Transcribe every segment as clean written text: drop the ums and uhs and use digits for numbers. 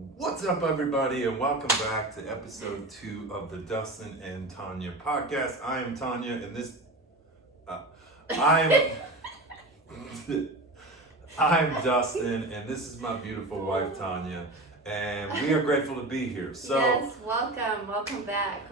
What's up, everybody, and welcome back to episode 2 of the Dustin and Tanya podcast. I am Tanya, and I'm I'm Dustin, and this is my beautiful wife Tanya, and we are grateful to be here. Yes, welcome back.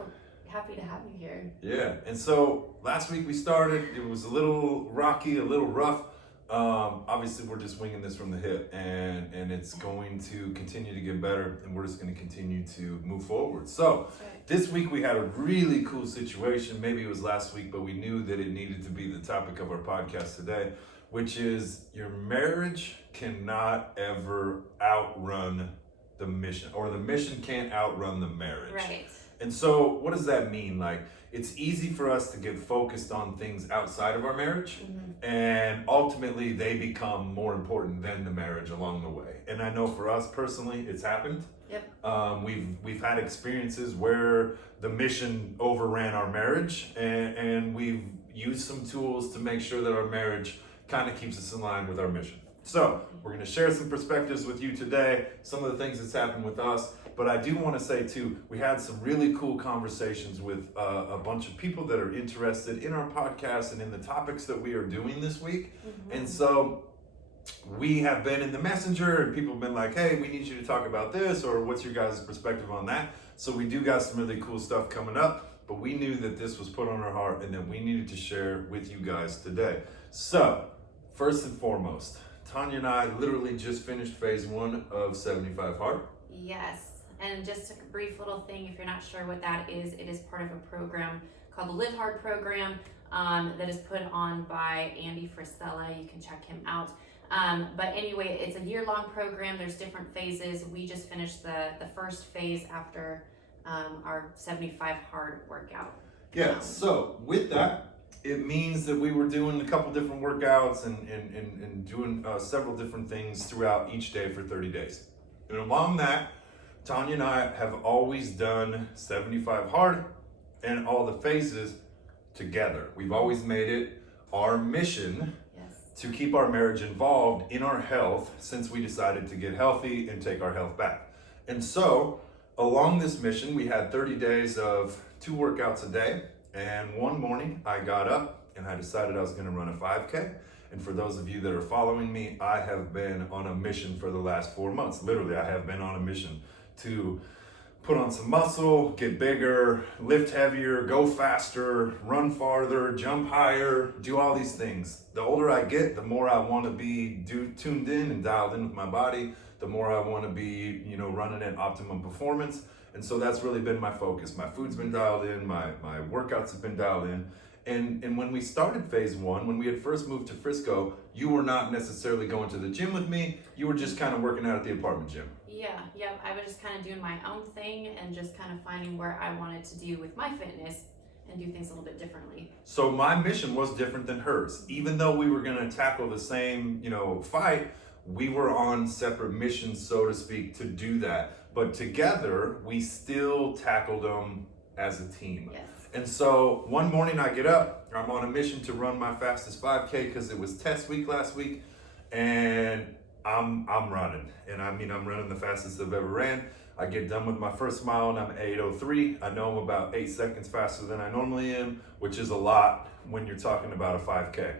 Happy to have you here. Yeah, and so last week we started. It was a little rocky, a little rough. Obviously, we're just winging this from the hip, and it's going to continue to get better, and we're just going to continue to move forward. So, this week we had a really cool situation. Maybe it was last week, but we knew that it needed to be the topic of our podcast today, which is your marriage cannot ever outrun the mission, or the mission can't outrun the marriage. Right. And so, what does that mean? Like, it's easy for us to get focused on things outside of our marriage, and ultimately they become more important than the marriage along the way. And I know for us personally, it's happened. Yep. We've had experiences where the mission overran our marriage, and we've used some tools to make sure that our marriage kind of keeps us in line with our mission. So, we're going to share some perspectives with you today, some of the things that's happened with us. But I do want to say, too, we had some really cool conversations with a bunch of people that are interested in our podcast and in the topics that we are doing this week. And so we have been in the messenger, and people have been like, hey, we need you to talk about this, or what's your guys' perspective on that? So we do got some really cool stuff coming up, but we knew that this was put on our heart and that we needed to share with you guys today. So, first and foremost, Tanya and I literally just finished phase 1 of 75 Hard. Yes. And just a brief little thing, if you're not sure what that is, it is part of a program called the Live Hard program that is put on by Andy Frisella. You can check him out. But anyway, it's a year-long program. There's different phases. We just finished the first phase after our 75 Hard workout. Yeah, so with that, it means that we were doing a couple different workouts and doing several different things throughout each day for 30 days. And along that, Tanya and I have always done 75 Hard and all the phases together. We've always made it our mission to keep our marriage involved in our health since we decided to get healthy and take our health back. And so, along this mission, we had 30 days of 2 workouts a day. And one morning, I got up and I decided I was going to run a 5K. And for those of you that are following me, I have been on a mission for the last 4 months. Literally, I have been on a mission to put on some muscle, get bigger, lift heavier, go faster, run farther, jump higher, do all these things. The older I get, the more I want to be tuned in and dialed in with my body, the more I want to be, running at optimum performance. And so that's really been my focus. My food's been dialed in, my workouts have been dialed in. And when we started phase 1, when we had first moved to Frisco, you were not necessarily going to the gym with me. You were just kind of working out at the apartment gym. Yeah. I was just kind of doing my own thing and just kind of finding where I wanted to do with my fitness and do things a little bit differently. So my mission was different than hers. Even though we were going to tackle the same, fight, we were on separate missions, so to speak, to do that. But together, we still tackled them as a team. Yes. And so one morning I get up, I'm on a mission to run my fastest 5K because it was test week last week, and I'm running. And I'm running the fastest I've ever ran. I get done with my first mile and I'm 8:03. I know I'm about 8 seconds faster than I normally am, which is a lot when you're talking about a 5K.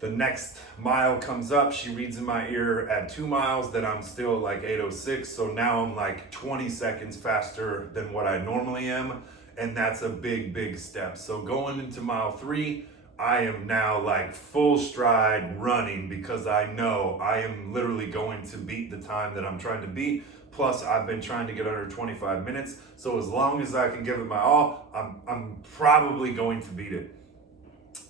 The next mile comes up, she reads in my ear at 2 miles that I'm still like 8:06. So now I'm like 20 seconds faster than what I normally am. And that's a big step. So going into mile 3, I am now like full stride running because I know I am literally going to beat the time that I'm trying to beat. Plus I've been trying to get under 25 minutes. So as long as I can give it my all, I'm probably going to beat it.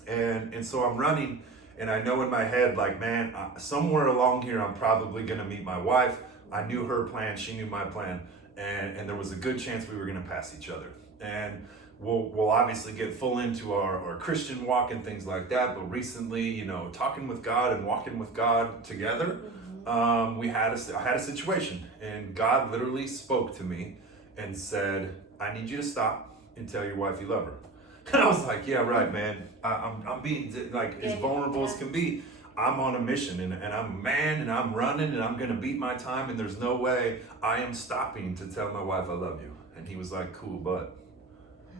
And so I'm running, and I know in my head, like, man, somewhere along here, I'm probably going to meet my wife. I knew her plan. She knew my plan. And there was a good chance we were going to pass each other. And we'll obviously get full into our Christian walk and things like that. But recently, talking with God and walking with God together, I had a situation, and God literally spoke to me and said, I need you to stop and tell your wife you love her. And I was like, yeah, right, man. I'm being like as vulnerable as can be. I'm on a mission and I'm a man and I'm running and I'm gonna beat my time and there's no way I am stopping to tell my wife I love you. And he was like, cool, but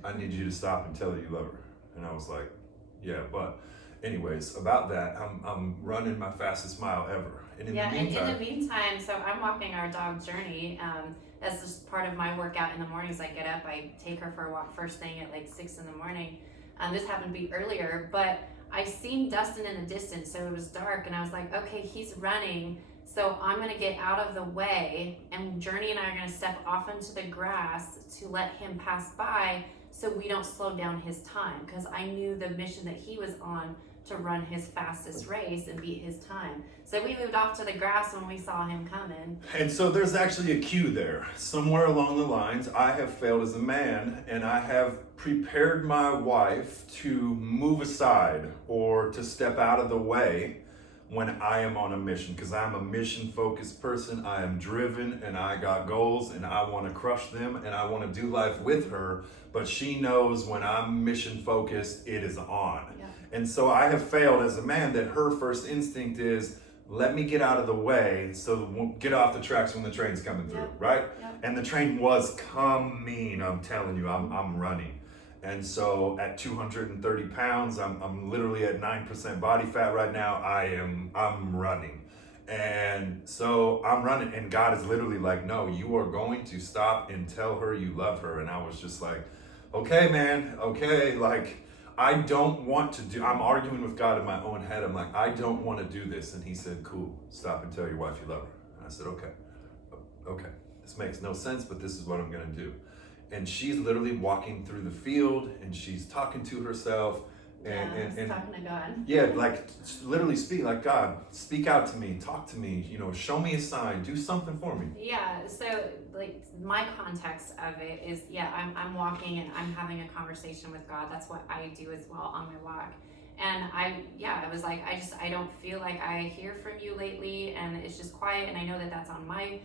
I need you to stop and tell her you love her. And I was like, yeah, but anyways, about that, I'm running my fastest mile ever. And in the meantime, in the meantime, so I'm walking our dog Journey. That's just part of my workout in the mornings. I get up, I take her for a walk first thing at like 6 in the morning. This happened to be earlier, but I seen Dustin in the distance, so it was dark, and I was like, okay, he's running, so I'm gonna get out of the way, and Journey and I are gonna step off into the grass to let him pass by so we don't slow down his time, because I knew the mission that he was on to run his fastest race and beat his time. So we moved off to the grass when we saw him coming. and so there's actually a cue there. Somewhere along the lines, I have failed as a man and I have prepared my wife to move aside or to step out of the way when I am on a mission, because I'm a mission focused person. I am driven and I got goals and I want to crush them and I want to do life with her, but she knows when I'm mission focused, it is on. Yeah. And so I have failed as a man that her first instinct is, let me get out of the way so we'll get off the tracks when the train's coming through, Yep. right? Yep. And the train was coming, I'm telling you, I'm running. And so at 230 pounds, I'm literally at 9% body fat right now. I'm running. And so I'm running and God is literally like, no, you are going to stop and tell her you love her. And I was just like, okay, man, okay, like, I don't want to do, I'm arguing with God in my own head. I'm like, I don't want to do this. And he said, cool, stop and tell your wife you love her. And I said, okay, this makes no sense, but this is what I'm going to do. And she's literally walking through the field and she's talking to herself and talking to God. yeah, like literally speak like, God, speak out to me, talk to me, show me a sign, do something for me. Yeah, so like my context of it is, I'm walking and I'm having a conversation with God. That's what I do as well on my walk. And I was like, I don't feel like I hear from you lately, and it's just quiet, and I know that that's on my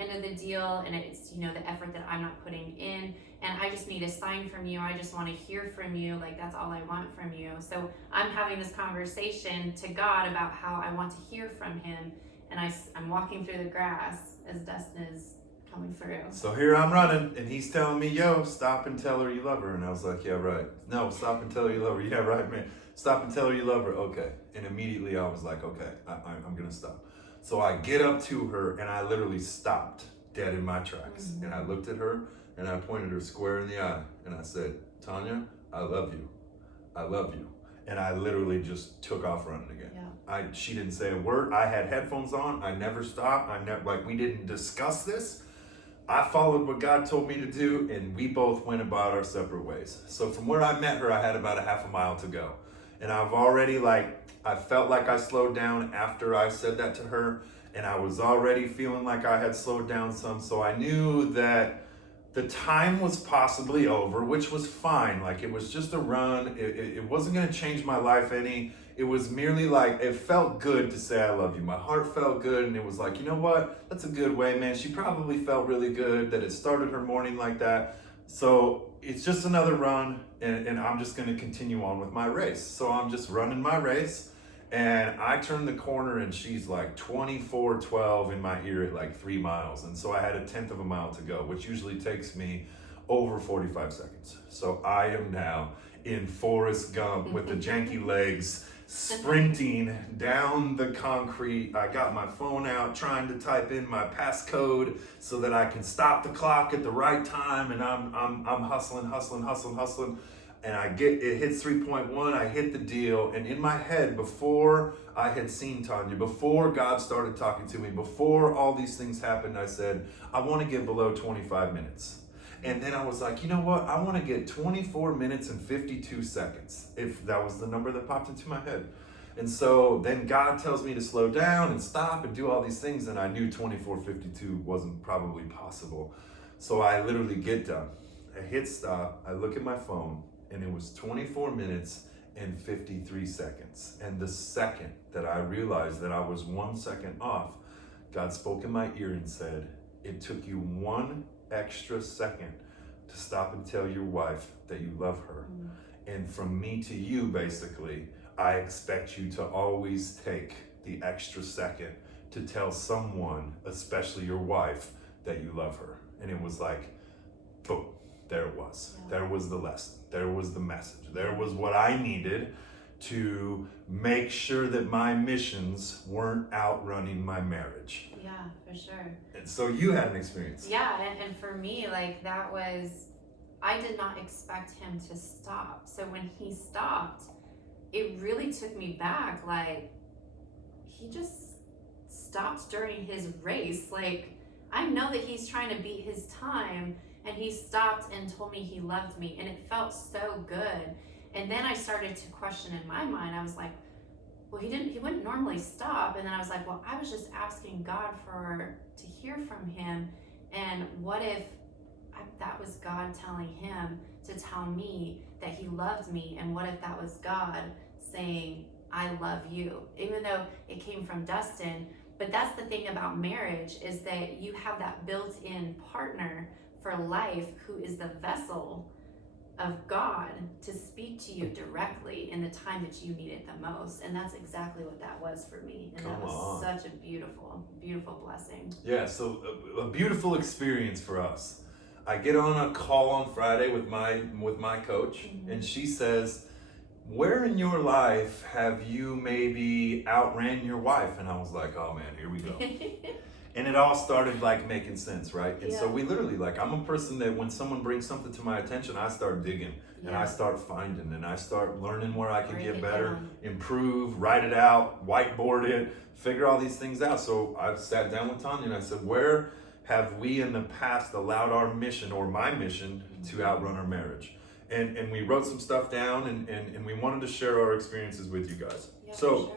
end of the deal, and it's, the effort that I'm not putting in, and I just need a sign from you. I just want to hear from you. Like, that's all I want from you. So I'm having this conversation to God about how I want to hear from him, and I'm walking through the grass as Dustin is coming through. So here I'm running, and he's telling me, yo, stop and tell her you love her. And I was like, yeah, right. No, stop and tell her you love her. Yeah, right, man. Stop and tell her you love her. Okay. And immediately I was like, okay, I'm going to stop. So I get up to her, and I literally stopped dead in my tracks. Mm-hmm. And I looked at her, and I pointed her square in the eye. And I said, Tanya, I love you. I love you. And I literally just took off running again. Yeah. She didn't say a word. I had headphones on. I never stopped. We didn't discuss this. I followed what God told me to do, and we both went about our separate ways. So from where I met her, I had about a half a mile to go. And I've already I felt like I slowed down after I said that to her, and I was already feeling like I had slowed down some. So I knew that the time was possibly over, which was fine. Like, it was just a run. It wasn't going to change my life any. It was merely it felt good to say I love you. My heart felt good, and it was like, you know what? That's a good way, man. She probably felt really good that it started her morning like that. So it's just another run, and I'm just going to continue on with my race. So I'm just running my race, and I turn the corner, and she's like 24:12 in my ear at 3 miles. And so I had 1/10 of a mile to go, which usually takes me over 45 seconds. So I am now in Forrest Gump with the janky legs, sprinting down the concrete. I got my phone out trying to type in my passcode so that I can stop the clock at the right time, and I'm hustling, and it hits 3.1. I hit the deal, and in my head, before I had seen Tanya, before God started talking to me, before all these things happened, I said, I want to get below 25 minutes. And then I was like, you know what? I want to get 24 minutes and 52 seconds, if that was the number that popped into my head. And so then God tells me to slow down and stop and do all these things, and I knew 24:52 wasn't probably possible. So I literally get done. I hit stop, I look at my phone, and it was 24 minutes and 53 seconds. And the second that I realized that I was 1 second off, God spoke in my ear and said, it took you 1 extra second to stop and tell your wife that you love her. And from me to you, basically, I expect you to always take the extra second to tell someone, especially your wife, that you love her. And it was like, boom, there it was. Yeah. There was the lesson. There was the message. There was what I needed to make sure that my missions weren't outrunning my marriage. Yeah, for sure. And so you had an experience. Yeah, and for me, like that was, I did not expect him to stop. So when he stopped, it really took me back. Like, he just stopped during his race. Like, I know that he's trying to beat his time, and he stopped and told me he loved me, and it felt so good. And then I started to question in my mind. I was like, well, he wouldn't normally stop. And then I was like, well, I was just asking God to hear from him. And what if that was God telling him to tell me that he loved me? And what if that was God saying, I love you? Even though it came from Dustin. But that's the thing about marriage, is that you have that built-in partner for life who is the vessel of God to speak to you directly in the time that you need it the most. And that's exactly what that was for me. And that was such a beautiful, beautiful blessing. Yeah, so a beautiful experience for us. I get on a call on Friday with my coach, and she says, where in your life have you maybe outran your wife? And I was like, oh man, here we go. And it all started like making sense, right? And so we literally, like, I'm a person that when someone brings something to my attention, I start digging and I start finding and I start learning where I can get better, improve, write it out, whiteboard it, figure all these things out. So I sat down with Tanya and I said, where have we in the past allowed our mission or my mission to outrun our marriage? And we wrote some stuff down and we wanted to share our experiences with you guys. Yeah, so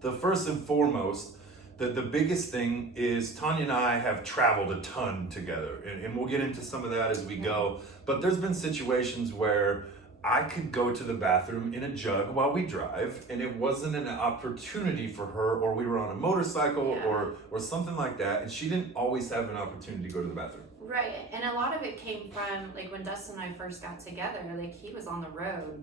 the first and foremost, the biggest thing is Tanya and I have traveled a ton together, and we'll get into some of that as we go. But there's been situations where I could go to the bathroom in a jug while we drive, and it wasn't an opportunity for her, or we were on a motorcycle or something like that, and she didn't always have an opportunity to go to the bathroom. Right, and a lot of it came from, like, when Dustin and I first got together, like, he was on the road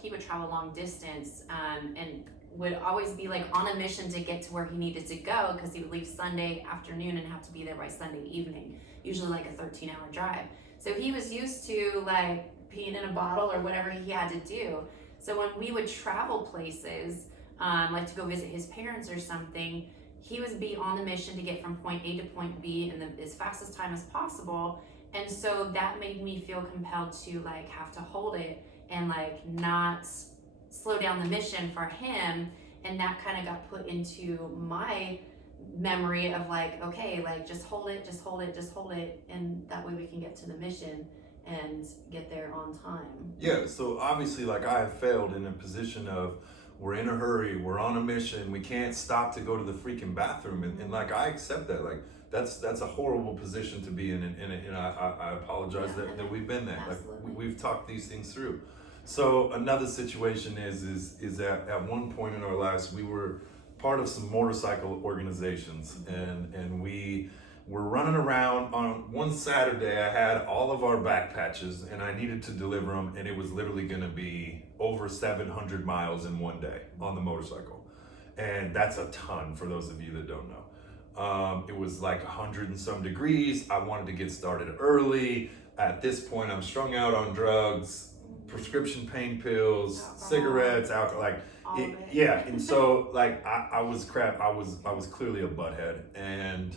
he would travel long distance, and would always be like on a mission to get to where he needed to go, because he would leave Sunday afternoon and have to be there by Sunday evening, usually like a 13-hour drive. So he was used to like peeing in a bottle or whatever he had to do. So when we would travel places, like to go visit his parents or something, he would be on the mission to get from point A to point B in as fastest time as possible. And so that made me feel compelled to like have to hold it and like not slow down the mission for him. And that kind of got put into my memory of like, okay, like just hold it, just hold it, just hold it. And that way we can get to the mission and get there on time. Yeah, so obviously like I have failed in a position of we're in a hurry, we're on a mission, we can't stop to go to the freaking bathroom. And like I accept that, like that's a horrible position to be in, and I apologize that we've been there. Absolutely. Like we've talked these things through. So another situation is that at one point in our lives we were part of some motorcycle organizations, and we were running around. On one Saturday I had all of our back patches and I needed to deliver them, and it was literally going to be over 700 miles in one day on the motorcycle, and that's a ton for those of you that don't know. It was like 100 and some degrees. I wanted to get started early. At this point I'm strung out on drugs, prescription pain pills, cigarettes, alcohol, like yeah. And so like I was clearly a butthead, and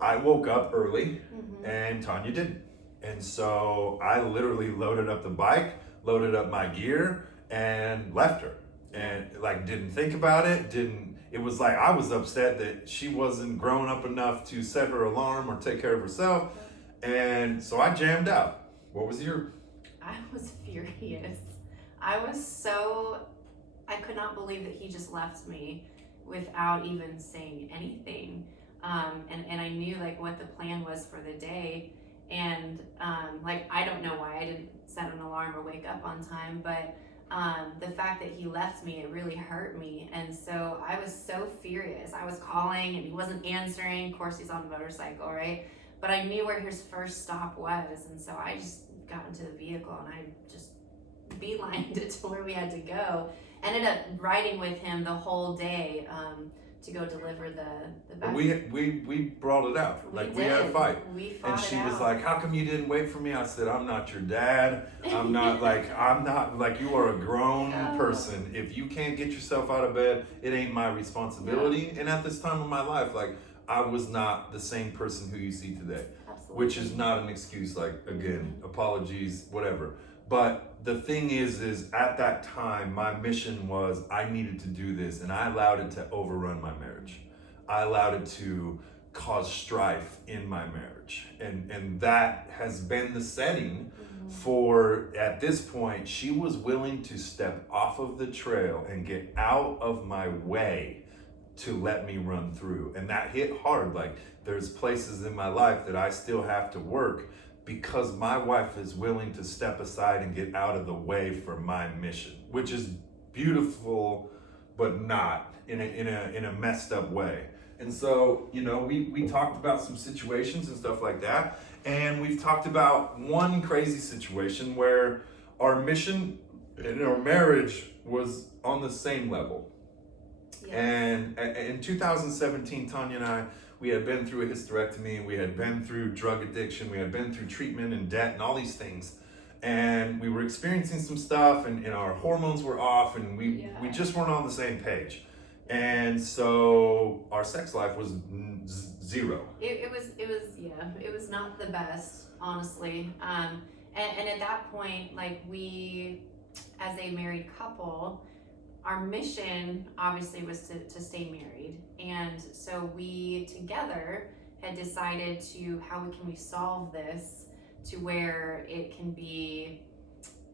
I woke up early and Tanya didn't. And so I literally loaded up the bike, loaded up my gear, and left her. And like didn't think about it, it was like I was upset that she wasn't grown up enough to set her alarm or take care of herself. And so I jammed out. What was your? I was furious. I could not believe that he just left me without even saying anything. And I knew like what the plan was for the day. And like, I don't know why I didn't set an alarm or wake up on time, but the fact that he left me, it really hurt me. And so I was so furious. I was calling and he wasn't answering. Of course, he's on the motorcycle, right? But I knew where his first stop was. And so I just got into the vehicle and I just beelined it to where we had to go. Ended up riding with him the whole day to go deliver the But back. we brought it out. Like we had a did. fight. We fought And it she was out. like, "How come you didn't wait for me?" I said, "I'm not your dad. I'm not like you are a grown Oh. person. If you can't get yourself out of bed, it ain't my responsibility." And at this time of my life, like I was not the same person who you see today, Absolutely. which is not an excuse. Like again, apologies, whatever. But the thing is at that time, my mission was I needed to do this, and I allowed it to overrun my marriage. I allowed it to cause strife in my marriage, and that has been the setting for, at this point, she was willing to step off of the trail and get out of my way to let me run through, and that hit hard. Like there's places in my life that I still have to work because my wife is willing to step aside and get out of the way for my mission, which is beautiful, but not in a messed up way. And so, you know, we talked about some situations and stuff like that, and we've talked about one crazy situation where our mission in our marriage was on the same level. Yes. And in 2017, Tanya and I, we had been through a hysterectomy, we had been through drug addiction, we had been through treatment and debt and all these things. And we were experiencing some stuff, and our hormones were off, and we just weren't on the same page. And so our sex life was zero. It was not the best, honestly. And at that point, like we, as a married couple, our mission obviously was to stay married. And so we together had decided to how can we solve this to where it can be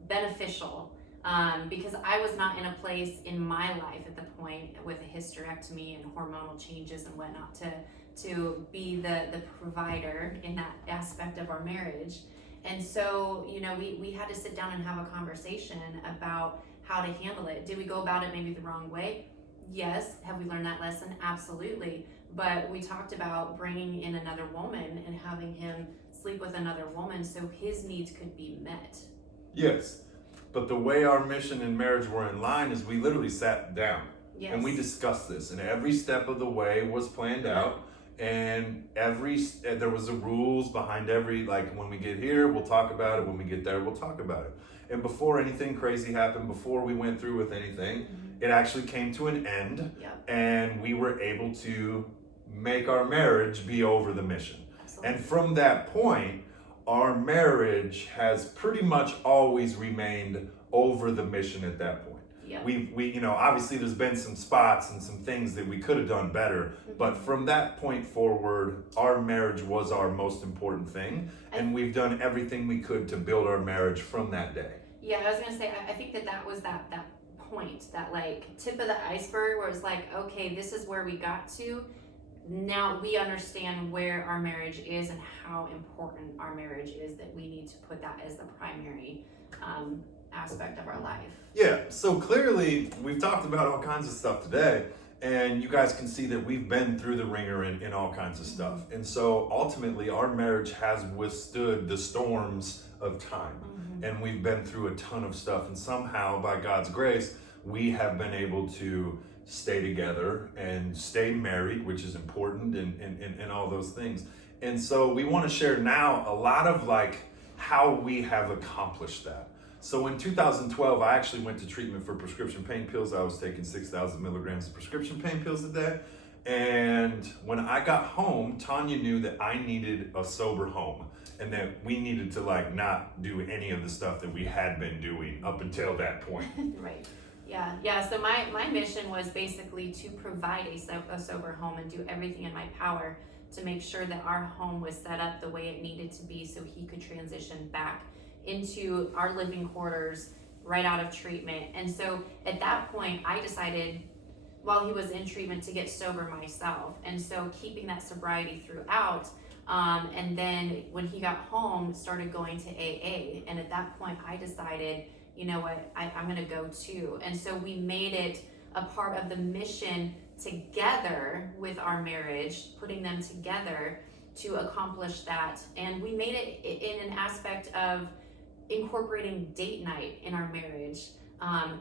beneficial. Because I was not in a place in my life at the point with a hysterectomy and hormonal changes and whatnot to be the provider in that aspect of our marriage. And so, you know, we had to sit down and have a conversation about how to handle it. Did we go about it maybe the wrong way? Yes. Have we learned that lesson? Absolutely. But we talked about bringing in another woman and having him sleep with another woman so his needs could be met. Yes. But the way our mission and marriage were in line is we literally sat down. Yes. And we discussed this, and every step of the way was planned out. And there was the rules behind every, like when we get here, we'll talk about it. When we get there, we'll talk about it. And before anything crazy happened, before we went through with anything, it actually came to an end. Yep. And we were able to make our marriage be over the mission. Absolutely. And from that point, our marriage has pretty much always remained over the mission at that point. Yep. We you know, obviously there's been some spots and some things that we could have done better, but from that point forward, our marriage was our most important thing, and we've done everything we could to build our marriage from that day. Yeah, I was gonna say, I think that was that point, that like tip of the iceberg where it's like, okay, this is where we got to. Now we understand where our marriage is and how important our marriage is, that we need to put that as the primary aspect of our life. Yeah, so clearly we've talked about all kinds of stuff today, and you guys can see that we've been through the ringer in all kinds of stuff. And so ultimately our marriage has withstood the storms of time, and we've been through a ton of stuff, and somehow by God's grace we have been able to stay together and stay married, which is important, and all those things. And so we want to share now a lot of like how we have accomplished that. So in 2012, I actually went to treatment for prescription pain pills. I was taking 6,000 milligrams of prescription pain pills a day. And when I got home, Tanya knew that I needed a sober home, and that we needed to like not do any of the stuff that we had been doing up until that point. Right. Yeah. So my mission was basically to provide a sober home and do everything in my power to make sure that our home was set up the way it needed to be so he could transition back into our living quarters right out of treatment. And so at that point, I decided while he was in treatment to get sober myself. And so keeping that sobriety throughout. And then when he got home, started going to AA. And at that point, I decided, you know what, I'm going to go too. And so we made it a part of the mission together with our marriage, putting them together to accomplish that. And we made it in an aspect of incorporating date night in our marriage.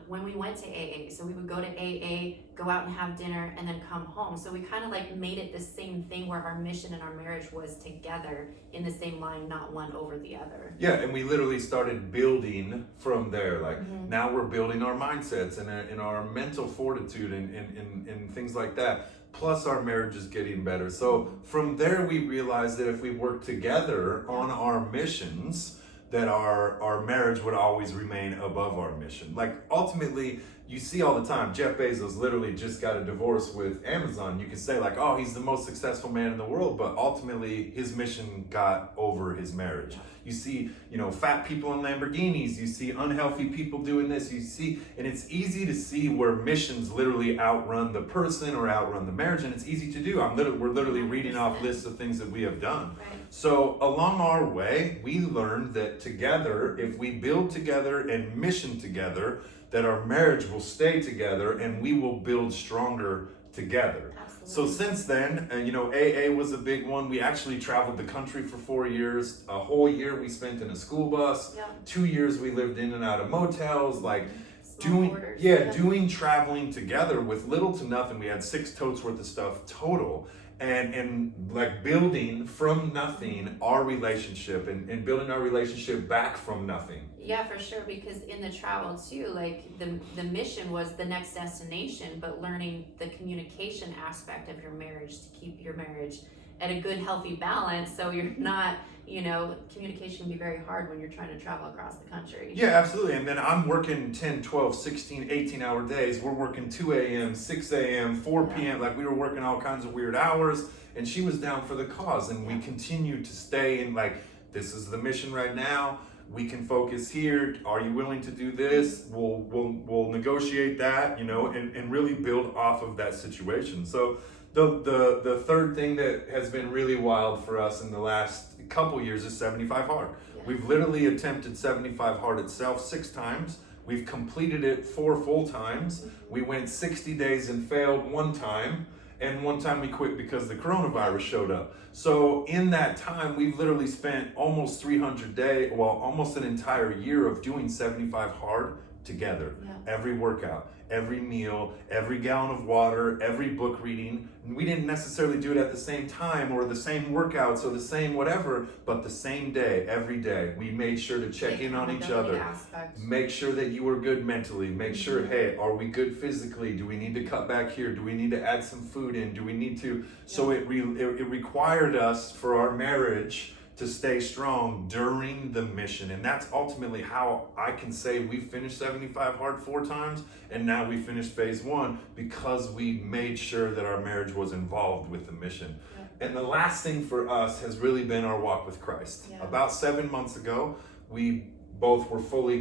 When we went to AA, so we would go to AA, go out and have dinner, and then come home. So we kind of like made it the same thing where our mission and our marriage was together in the same line, not one over the other. Yeah, and we literally started building from there. Like now we're building our mindsets and our mental fortitude and things like that. Plus our marriage is getting better. So from there we realized that if we work together on our missions, that our marriage would always remain above our mission. Like ultimately, you see all the time, Jeff Bezos literally just got a divorce with Amazon. You can say like, oh, he's the most successful man in the world, but ultimately his mission got over his marriage. You see, fat people in Lamborghinis, you see unhealthy people doing this, and it's easy to see where missions literally outrun the person or outrun the marriage, and it's easy to do. We're literally reading off lists of things that we have done. Right. So along our way, we learned that together, if we build together and mission together, that our marriage will stay together and we will build stronger together. Absolutely. So since then, AA was a big one. We actually traveled the country for 4 years. A whole year we spent in a school bus. Yeah. 2 years we lived in and out of motels, like Small orders. doing traveling together with little to nothing. We had 6 totes worth of stuff total. And like building from nothing our relationship and building our relationship back from nothing. Yeah, for sure. Because in the travel too, like the mission was the next destination, but learning the communication aspect of your marriage to keep your marriage at a good, healthy balance. So you're not, communication can be very hard when you're trying to travel across the country. Yeah, absolutely. And then I'm working 10, 12, 16, 18-hour days. We're working 2 a.m., 6 a.m., 4 p.m. Like we were working all kinds of weird hours. And she was down for the cause. And we continued to stay in like, this is the mission right now. We can focus here. Are you willing to do this? We'll negotiate that, and really build off of that situation. So the third thing that has been really wild for us in the last couple years is 75 Hard. Yeah. We've literally attempted 75 Hard itself 6 times. We've completed it 4 full times. We went 60 days and failed 1 time. And 1 time we quit because the coronavirus showed up. So in that time, we've literally spent almost 300 days, almost an entire year of doing 75 Hard together. Yeah. Every workout, every meal, every gallon of water, every book reading. We didn't necessarily do it at the same time or the same workouts or the same whatever, but the same day, every day. We made sure to check in on each other. Aspect. Make sure that you were good mentally. Make sure, hey, are we good physically? Do we need to cut back here? Do we need to add some food in? Do we need to? So it required us for our marriage to stay strong during the mission. And that's ultimately how I can say we finished 75 Hard 4 times, and now we finished phase 1 because we made sure that our marriage was involved with the mission. Yeah. And the last thing for us has really been our walk with Christ. Yeah. About 7 months ago, we both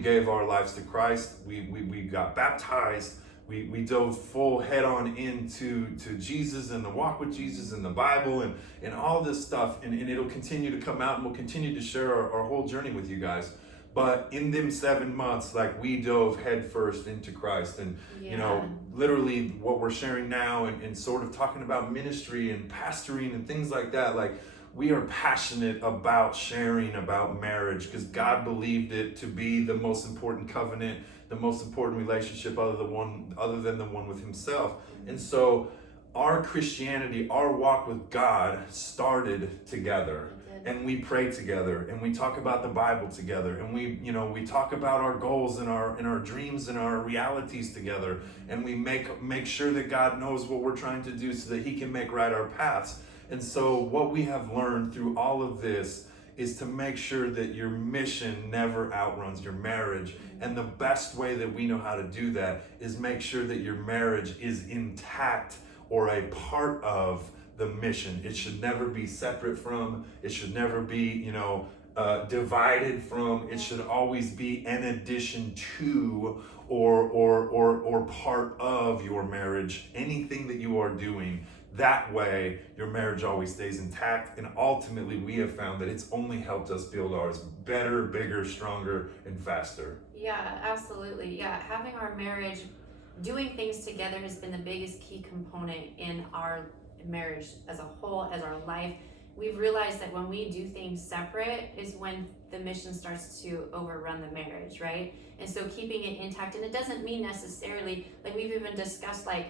gave our lives to Christ. We got baptized. We dove full head on into Jesus and the walk with Jesus and the Bible and all this stuff. And it'll continue to come out, and we'll continue to share our whole journey with you guys. But in them 7 months, like we dove head first into Christ. And, literally what we're sharing now and sort of talking about ministry and pastoring and things like that, like we are passionate about sharing about marriage because God believed it to be the most important covenant, the most important relationship other than the one with himself. And so our Christianity, our walk with God started together. And we pray together, and we talk about the Bible together, and we talk about our goals and our dreams and our realities together, and we make sure that God knows what we're trying to do so that he can make right our paths. And so what we have learned through all of this is to make sure that your mission never outruns your marriage. And the best way that we know how to do that is make sure that your marriage is intact or a part of the mission. It should never be separate from, it should never be, divided from. It should always be an addition to or part of your marriage. Anything that you are doing, that way your marriage always stays intact. And ultimately we have found that it's only helped us build ours better, bigger, stronger, and faster. Yeah, absolutely. Yeah, having our marriage, doing things together has been the biggest key component in our marriage as a whole, as our life. we've realized that when we do things separate is when the mission starts to overrun the marriage, right? And so keeping it intact, and it doesn't mean necessarily, like we've even discussed, like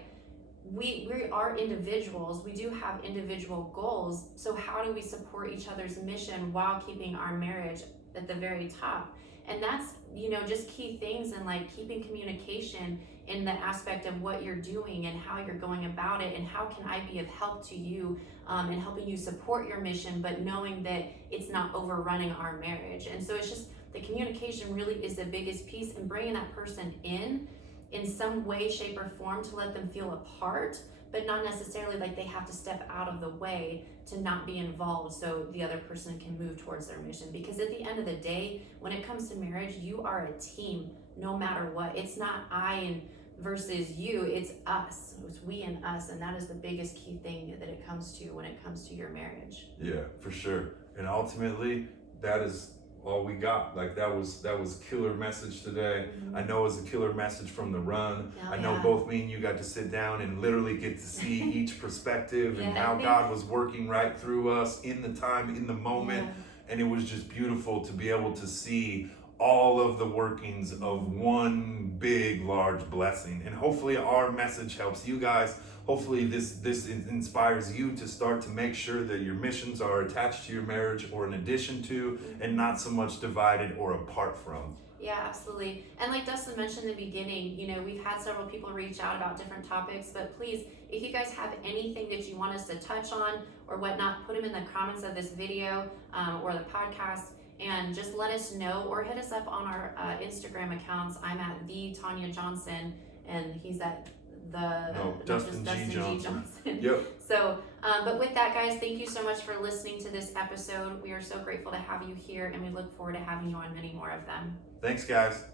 we are individuals, we do have individual goals, so how do we support each other's mission while keeping our marriage at the very top? And that's, you know, just key things, and like keeping communication in the aspect of what you're doing and how you're going about it, and how can I be of help to you, and helping you support your mission, but knowing that it's not overrunning our marriage. And so it's just the communication really is the biggest piece, and bringing that person in some way, shape, or form to let them feel a part, but not necessarily like they have to step out of the way to not be involved so the other person can move towards their mission. Because at the end of the day, when it comes to marriage, you are a team no matter what. It's not I and versus you, it's us. It's we and us, and that is the biggest key thing that it comes to when it comes to your marriage. Yeah, for sure. And ultimately, that is all we got. Like that was killer message today. Mm-hmm. I know it was a killer message from the run. Oh, I know yeah. both me and you got to sit down and literally get to see each perspective and Yeah. how God was working right through us in the time, in the moment. Yeah. And it was just beautiful to be able to see all of the workings of one big, large blessing. And hopefully our message helps you guys. Hopefully this inspires you to start to make sure that your missions are attached to your marriage or in addition to, and not so much divided or apart from. Yeah, absolutely. And like Dustin mentioned in the beginning, you know, we've had several people reach out about different topics, but please, if you guys have anything that you want us to touch on or whatnot, put them in the comments of this video or the podcast, and just let us know, or hit us up on our Instagram accounts. I'm at the Tanya Johnson, and he's at Dustin G. Johnson. Yep. So, but with that, guys, thank you so much for listening to this episode. We are so grateful to have you here, and we look forward to having you on many more of them. Thanks, guys.